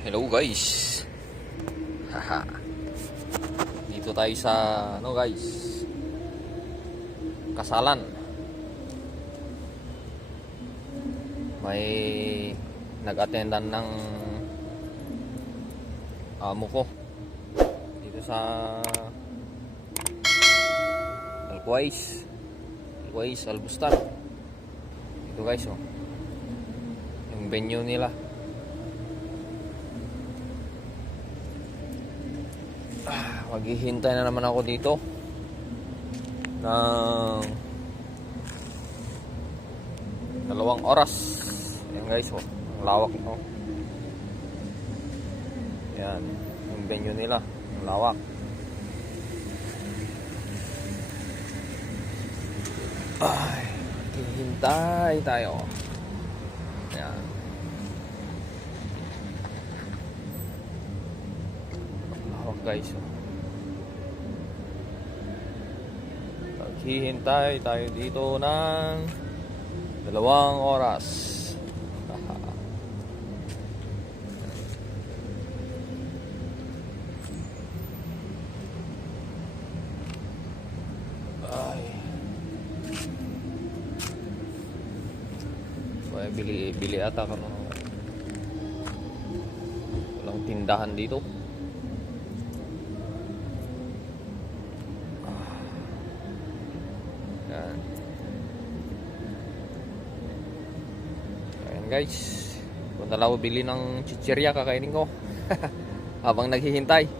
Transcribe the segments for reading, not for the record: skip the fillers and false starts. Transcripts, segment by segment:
Hello guys. Haha. Dito tayo sa guys? Kasalan. May nag-attendan ng amo ko dito sa Alquais, Albustan. Dito guys, oh. Yung venue nila. Maghihintay na naman ako dito ng 2 oras. Ayan guys, oh, ang lawak ito. Ayan, yung venue nila, ang lawak. Ay, hintay tayo. Ayan. Lawak guys, oh. Maghihintay tayo dito ng 2 oras. Ay. Bili ata ka ng walang tindahan dito. Ayan. Ayan guys, punta lang ako bili ng chichirya, kakainin ko habang naghihintay.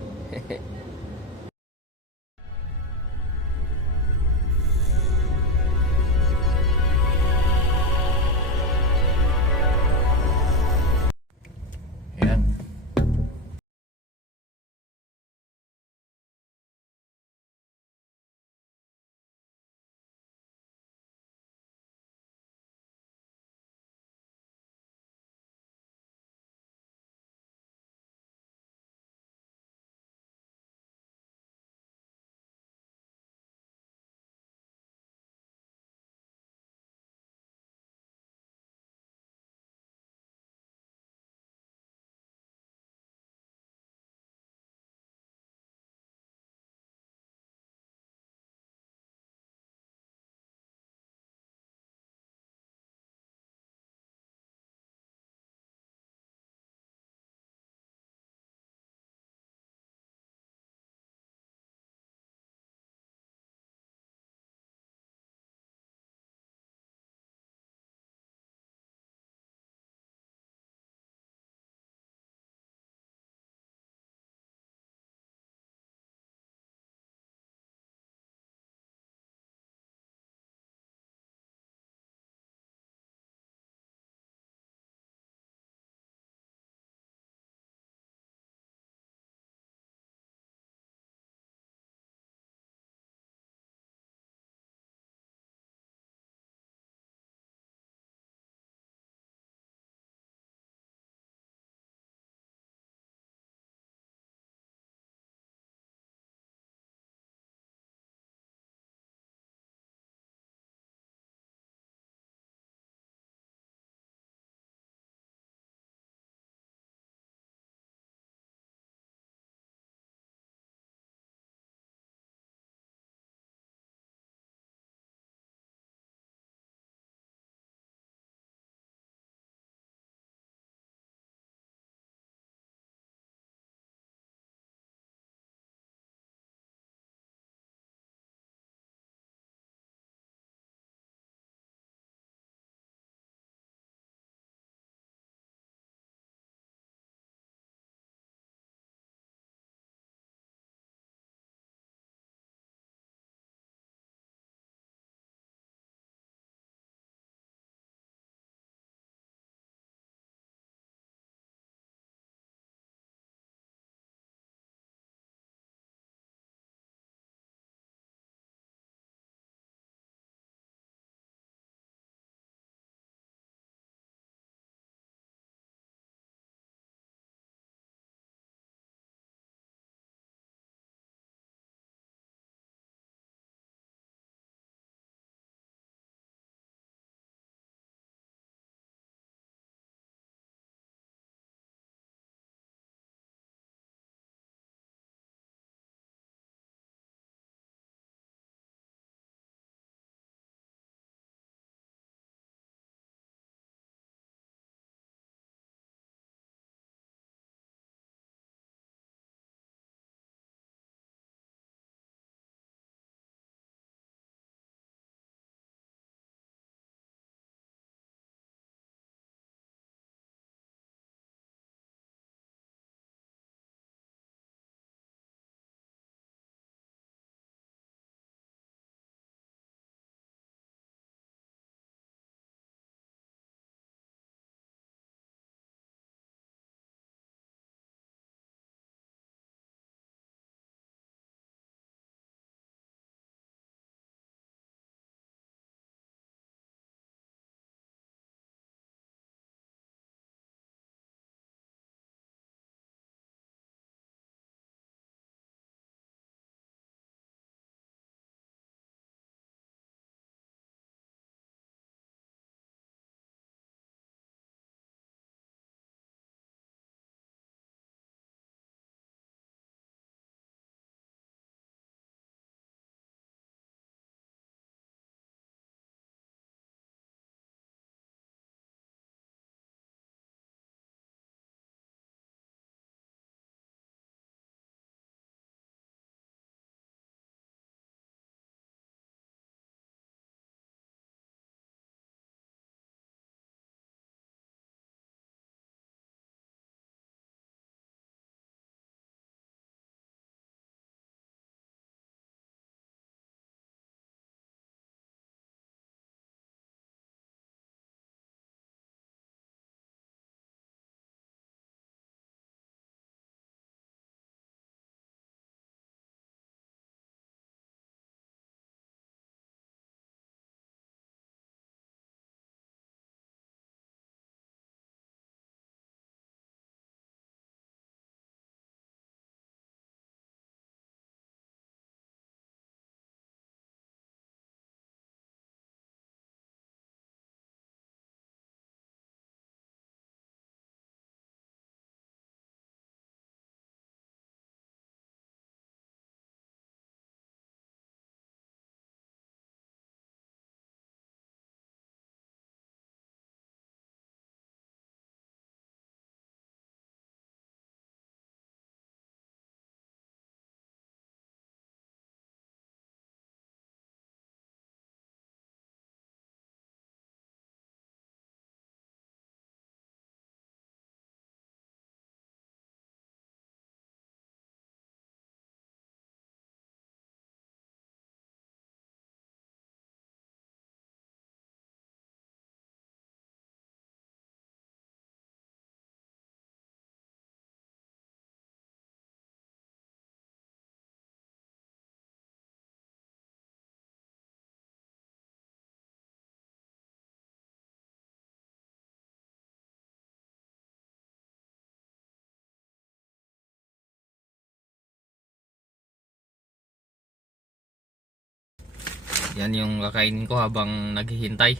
Yan yung kakainin ko habang naghihintay.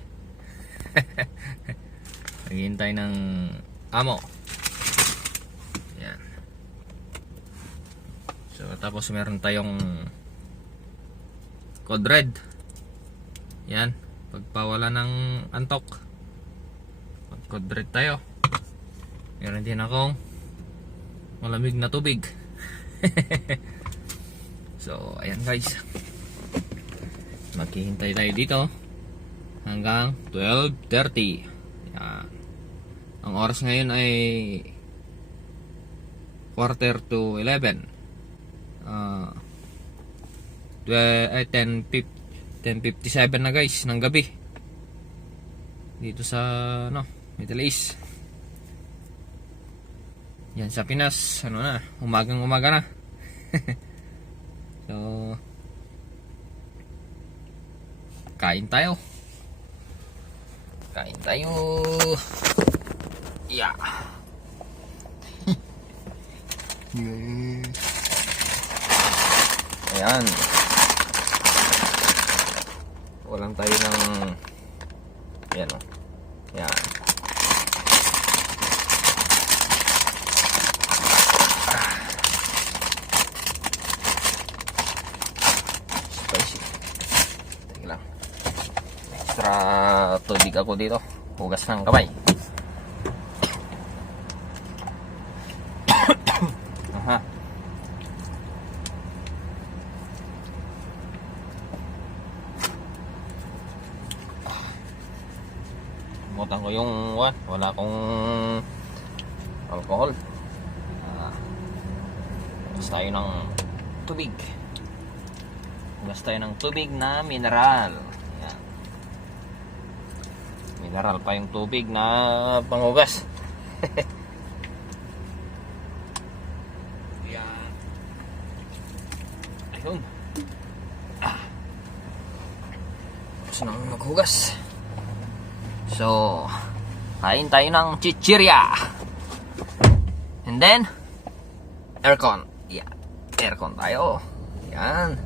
Naghihintay ng amo. Yan. So tapos meron tayong Code Red. Yan, pagpawala ng antok, Code Red tayo. Meron din akong malamig na tubig. So ayan guys, maghihintay tayo dito hanggang 12:30. Yan. Ang oras ngayon ay 11:45. 10:57 na guys ng gabi dito sa Middle East. Yan sa Pinas, umagang umaga na. So kain tayo. Yeah. Ayan. Walang tayo ng yan o. Yan. Spicy. Tingnan lang. Extra tubig ako dito. Hugas ng kamay. Aha. Kumutan ko yung wala akong alcohol. Hugas tayo ng tubig. Hugas tayo ng tubig na mineral. Yan. Mineral pa yung tubig na panghugas. Yan. Ayun. Tapos nang maghugas. So, kain tayo ng chichirya. And then, aircon. Yeah, aircon tayo. Yan.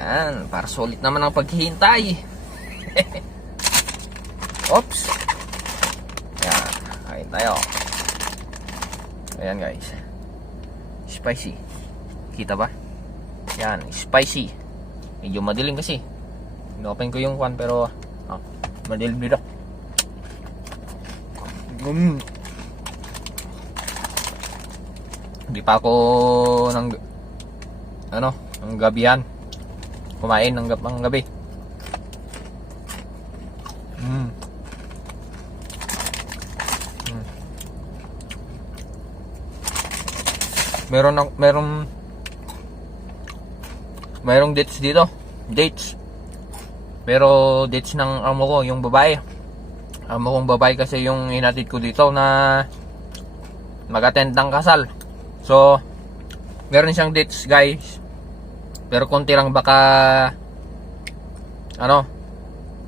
Yan, para sulit naman ang paghihintay. Oops. Yan, kain tayo. Ayan guys. Spicy. Kita ba? Yan, spicy. Medyo madilim kasi. Inopen ko yung kwan pero madilim dito. Hindi pa ako ng gabihan. Kumain ng gabi. Merong dates dito. Dates. Pero dates ng amo ko, yung babae. Amo kong babae kasi yung hinatid ko dito na mag-attend ng kasal. So, meron siyang dates guys. Pero konti lang baka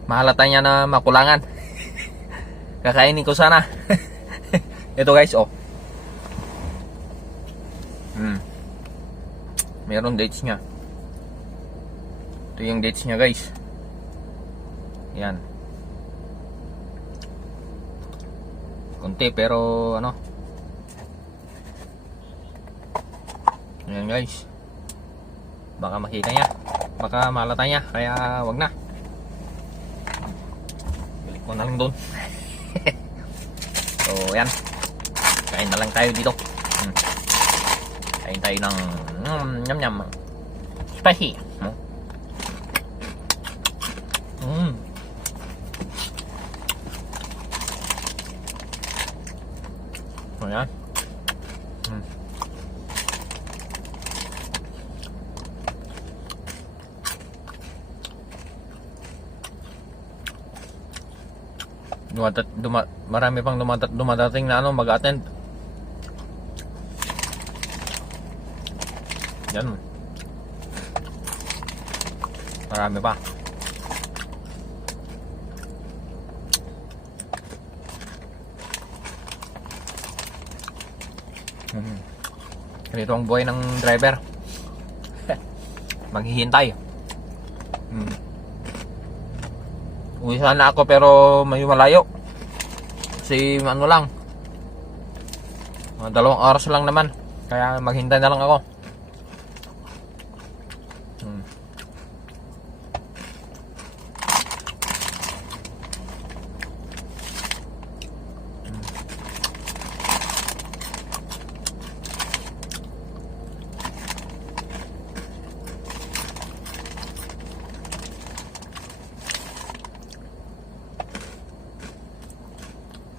mahalata niya na makulangan. Kakainin ko sana. Ito guys, meron dates niya. Ito yung dates niya guys. Yan. Konti pero Ayan guys. Baka makita niya. Baka malata niya. Kaya wag na. Balik ko na lang doon. So yan. Kain na lang tayo dito. Kain tayo ng nyam spicy. Ayan. Marami pang dumadating na mag-attend. Yan. Marami pa. Ganito ang buhay ng driver. maghihintay. Uwi sana ako pero may malayo. Kasi ano lang, 2 oras lang naman. Kaya maghintay na lang ako.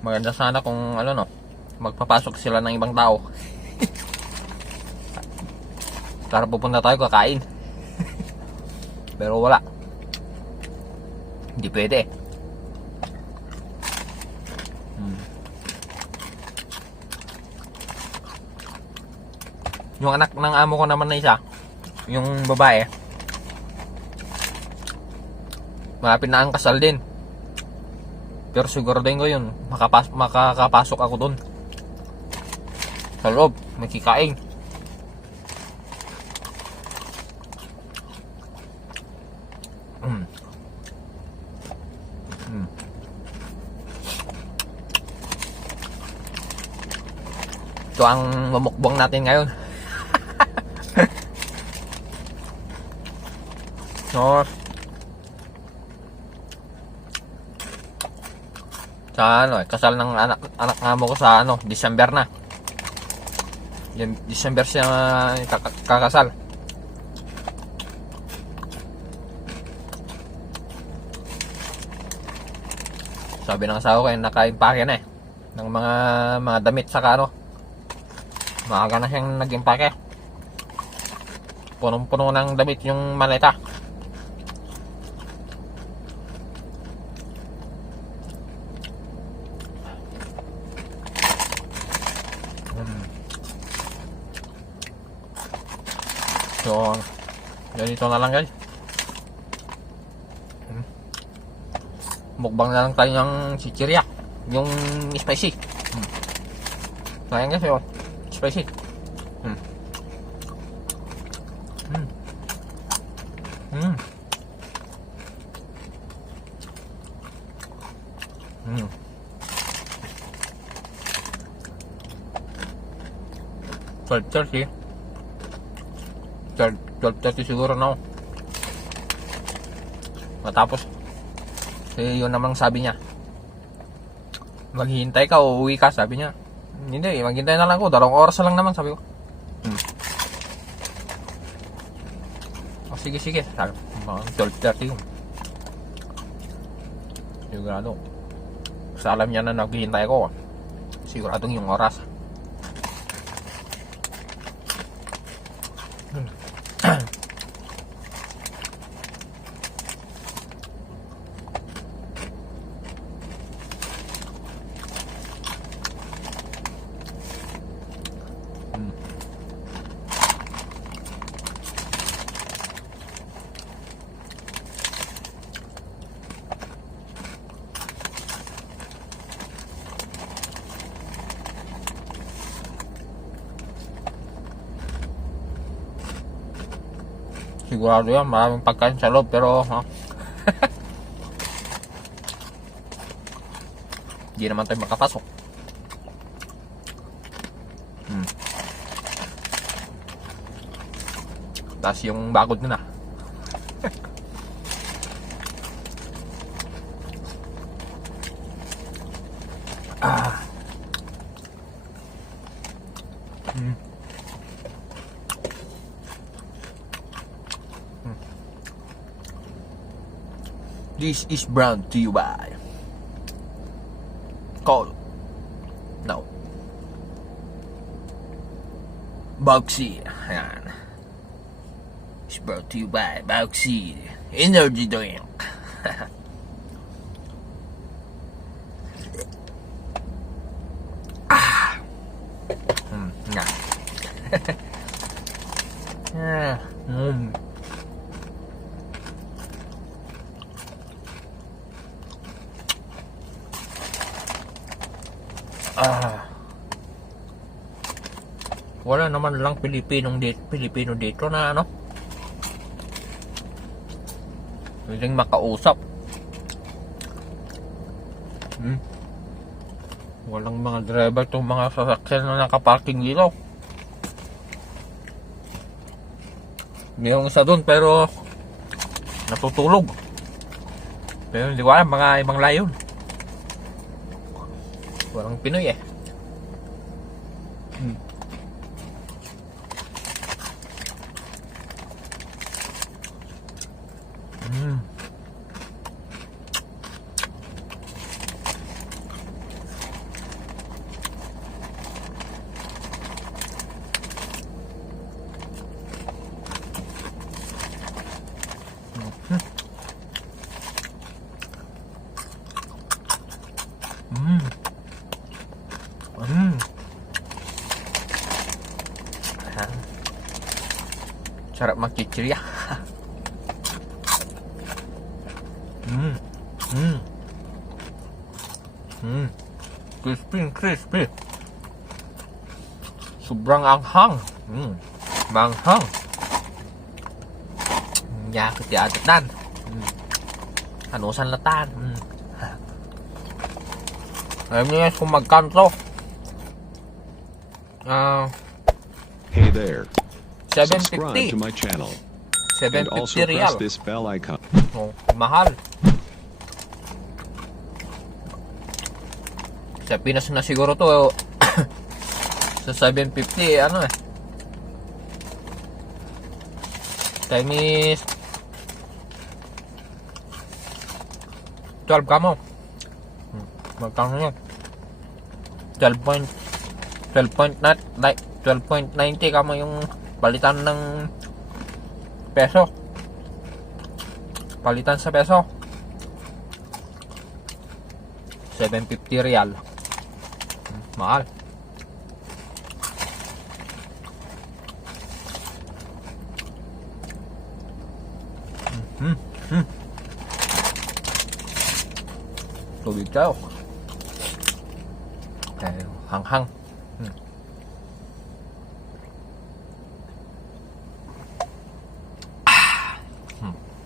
Maganda sana kung ano no, magpapasok sila ng ibang tao. Para pupunta tayo kakain. Pero wala. Hindi pwede. Yung anak ng amo ko naman na isa, yung babae, malapit na ang kasal din. Pero siguraduhin ko yun, makakapasok ako dun. Sa loob, may kikain. Ito ang mamukbang natin ngayon. So, sa ano, kasal ng anak nga mo ko sa ano, December na. Yan, December siya kakasal. Sabi ng asawa ko ay naka-impake na ng mga damit saka ano. Maaga na siyang nag-impake. Punong-puno ng damit yung maleta. So, ganito na lang guys. Mukbang na lang tayo ng chichirya. Yung spicy. Ayan guys, yun. Spicy. $12.30 12.30 siguro na matapos. Yun namang sabi niya, maghihintay ka o uwi ka, sabi niya. Hindi, maghintay na lang ako, 2 oras lang naman, sabi ko. Sige sabi, 12.30 yun. Sigurado, sa alam niya na naghihintay ako, siguradong yung oras. Sigurado yan, maraming pagkain sa loob, pero hindi naman tayo makapasok. Tapos yung bakod na This is brought to you by Call. No. Boxy. Ayan. It's brought to you by Boxy Energy Drink. Nga. Wala naman lang Pilipino dito na ano, pwedeng makausap. Walang mga driver itong mga sasakyan na nakaparking dito. Mayroong isa dun pero natutulog. Pero hindi ko alam, mga ibang layon. Walang Pinoy eh. Sarap magchichirya. Crispy. Sobrang anghang. Manghang. Yakit yatit nan. Hanusan latan. Alam niyo guys kung magkano to? Hey there. Subscribe 750. to my channel. 750 And also real. press this bell icon. Oh, mahal. Sa Pinas na siguro to sa 750 ano eh. Time is 12 kamo. Magkano yun? 12.90 kamo yung palitan ng peso. Palitan sa peso. 750 real. Mahal. Tubig tayo. Hanghang.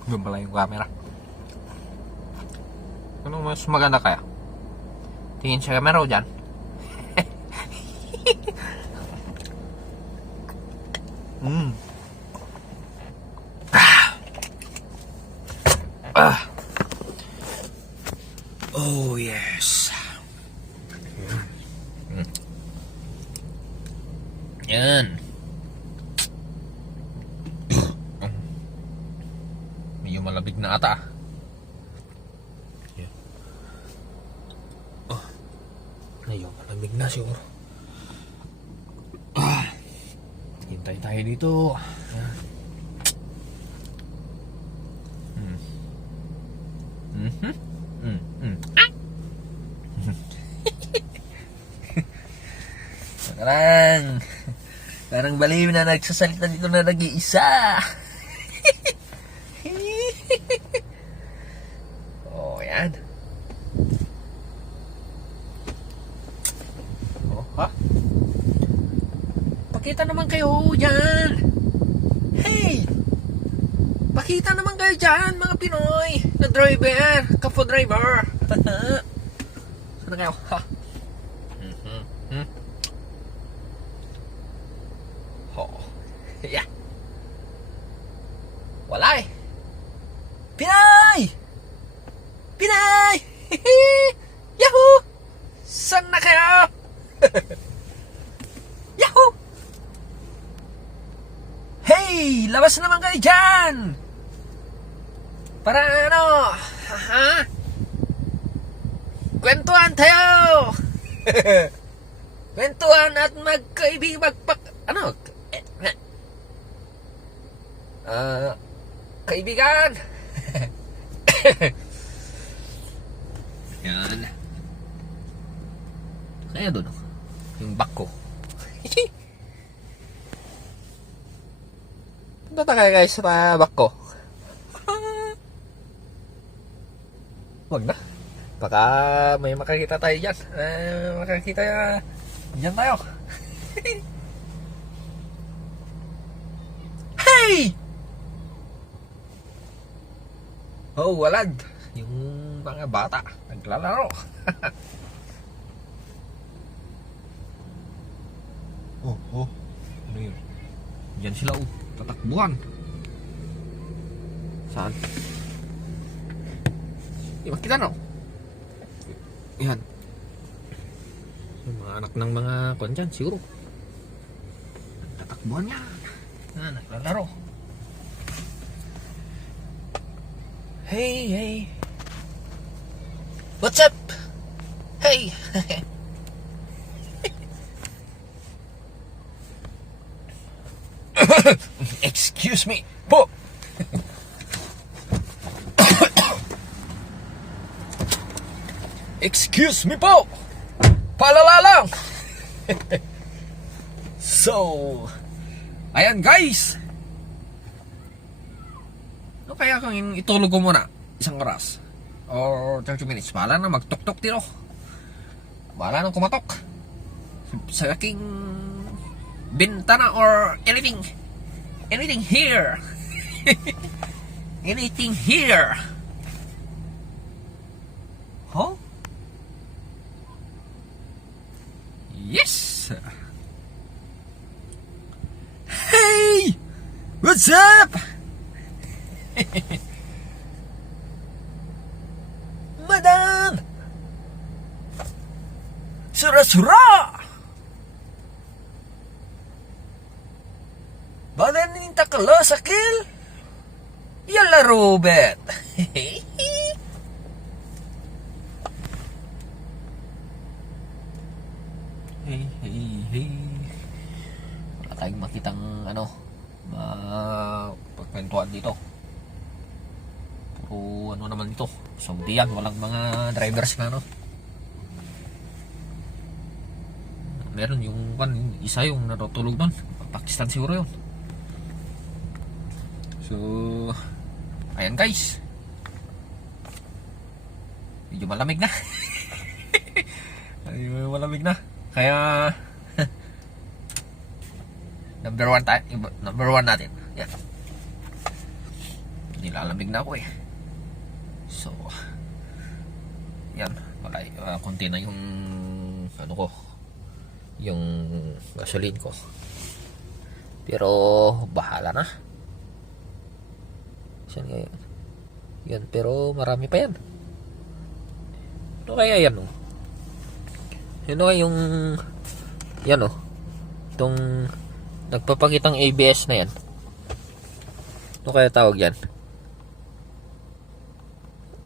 Yun pala yung camera. Ano mas maganda kaya? Tingin sa camera o dyan? Oh yes. Yan. Medyo malabig na ata. Yan. Medyo malamig na siguro. Hintay tayo dito. Parang baliw na nagsasalita dito na nag-iisa. Oh, yan. Oh, ha? Pakita naman kayo dyan. Hey! Pakita naman kayo dyan, mga Pinoy na driver, kapo driver. Sana kayo, ha? Oh. Yeah. Wala eh. Pinay! Pinay! Yahoo! Saan na kayo? Yahoo! Hey! Labas naman kayo dyan! Para ano? Haha? Kwentuhan tayo! Kwentuhan at magkaibig ano? Kaibigan. Yan. Kaya doon yung back ko. Punta tayo guys sa back ko. Wag na. Baka may makakita tayo dyan. Makakita dyan tayo. Hey! Oh, walad. Yung mga bata naglalaro. Oh. Ano yun? Diyan sila, oh. Tatakbuhan. Saan? Di makita, no? Yan. Yung mga anak ng mga kwan dyan, siguro. Tatakbuhan niya. Naglalaro. Hey. What's up? Hey. Excuse me po. Excuse me po. Palala lang. So, ayan guys. Ano kaya kung itulog ko muna isang oras or 30 minutes? Bahala na magtok-tok tiro. Bahala na kumatok sa aking bintana or anything here. Anything here. Huh? Yes. Hey, what's up? Madam, sura-sura. Badan ninta kala sakil. Yala Robert. Hey. Wala tayong makitang pagkwentuhan dito. Puro naman ito. Saudian, walang mga drivers na Meron yung isa yung natutulog doon. Pakistan siguro yun. So, ayan guys. Medyo malamig na. Malamig na. Kaya number one natin. Yan. Nilalamig na ako eh. So, yan. Konti na yung yung gasoline ko. Pero bahala na. Saan kaya yan? Pero marami pa yan. Ano kaya yan Ano kaya yung yan itong nagpapakitang ABS na yan? Ano kaya tawag yan?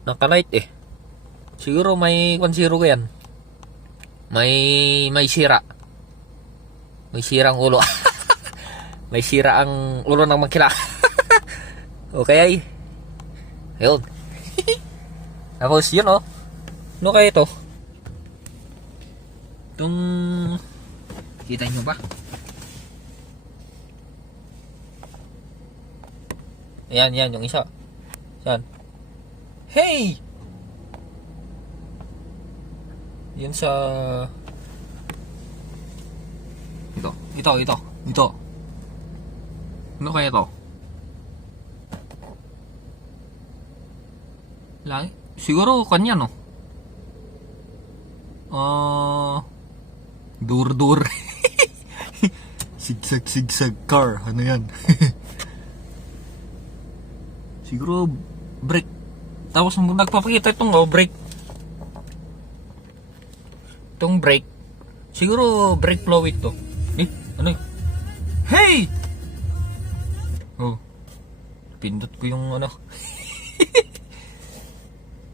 Naka-light siguro may 1.0 ko yan. May sira. May sirang ulo. May sira ang ulo ng makina. Okay. Ayun. Tapos yun ano kaya ito? Itong kita nyo ba? Yan yung isa. Saan? Hey! Yan sa ito. Ano kaya to? Lang? Siguro kanya dur. Sigsag car. Ano yan? Siguro brake. Tapos nagpapakita itong brake. Itong brake. Siguro brake fluid to. Ano yun? Hey! Pindot ko yung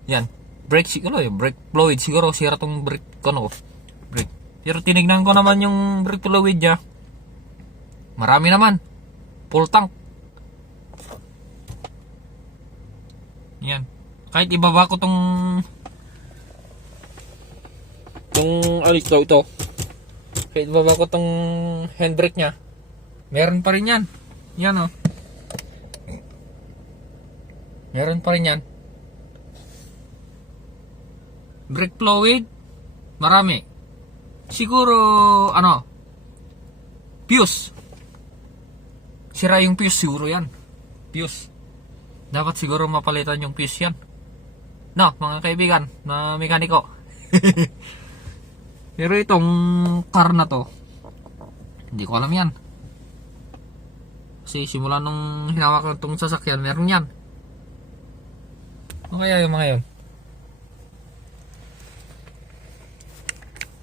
Yan. Brake siguro brake fluid. Siguro sira tong brake brake. Pero tinignan ko naman yung brake fluid niya. Marami naman. Full tank. Yan. Kahit ibaba ko tong ito. Kahit ibaba ko tong handbrake niya, meron pa rin yan. Yan meron pa rin yan. Brake fluid, marami. Siguro, fuse. Sira yung fuse siguro yan. Fuse. Dapat siguro mapalitan yung fuse yan. No, mga kaibigan, na mekaniko. Pero itong car na to, hindi ko alam yan. Kasi simula nung hinawakan itong sasakyan, meron yan. Ano kaya yung mga yun?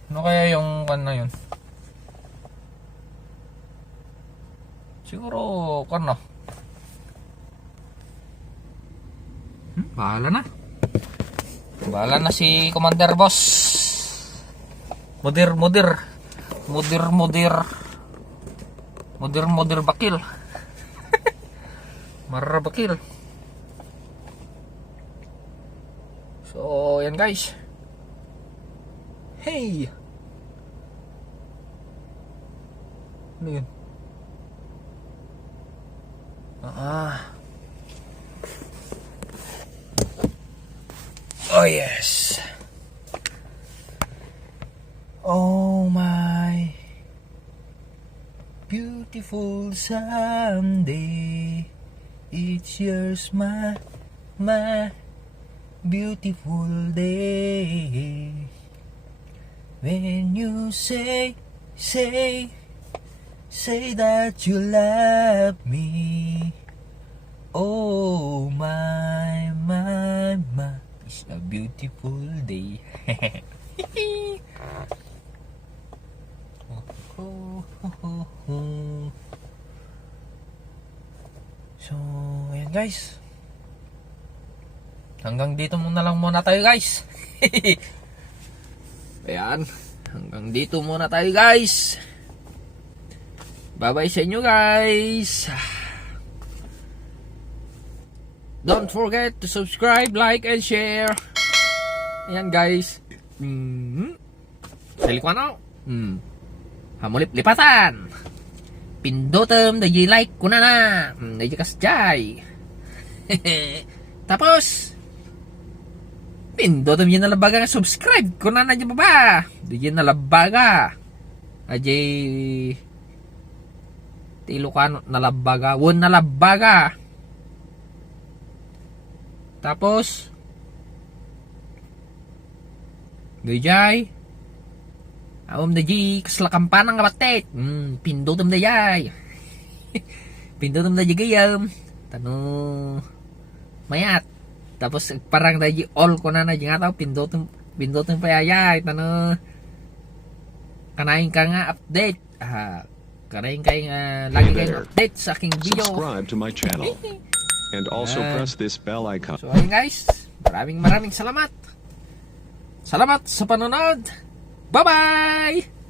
Ano kaya yung kan na yun? Siguro kan na. Bahala na. Bahala na si Commander Boss. Mudir bakil. Marra bakil. So, yan guys. Hey. Ano yun? Oh yes. Oh my beautiful Sunday, it's yours, my beautiful day. When you say that you love me. Oh my, it's a beautiful day. So, ayan guys. Hanggang dito muna lang muna tayo guys. Ayan. Hanggang dito muna tayo guys. Bye-bye sa inyo guys. Don't forget to subscribe, like, and share. Ayan guys. Salikuan ako. Hamulip lipatan. Pindutom, dahi like ko na na. Dahi kasjay. Tapos, pindutom yun nalabaga. Subscribe ko na na dyan baba. Dahi nalabaga. Ajay, tilo ka nalabaga. Won nalabaga. Tapos, gajay, awam na di, kaslakampaan ng kabatit. Pindutom na jay. Pindutom na di gayam. Tanong, mayat. Tapos, parang na di all ko na di nga tao, pindutom pa yayay. Tanong, kanain ka nga update. Kanain kayo nga, lagi kayong update sa aking video. Subscribe to my channel. And also press this bell icon. So ayun guys, maraming salamat. Salamat sa panonood. Bye-bye!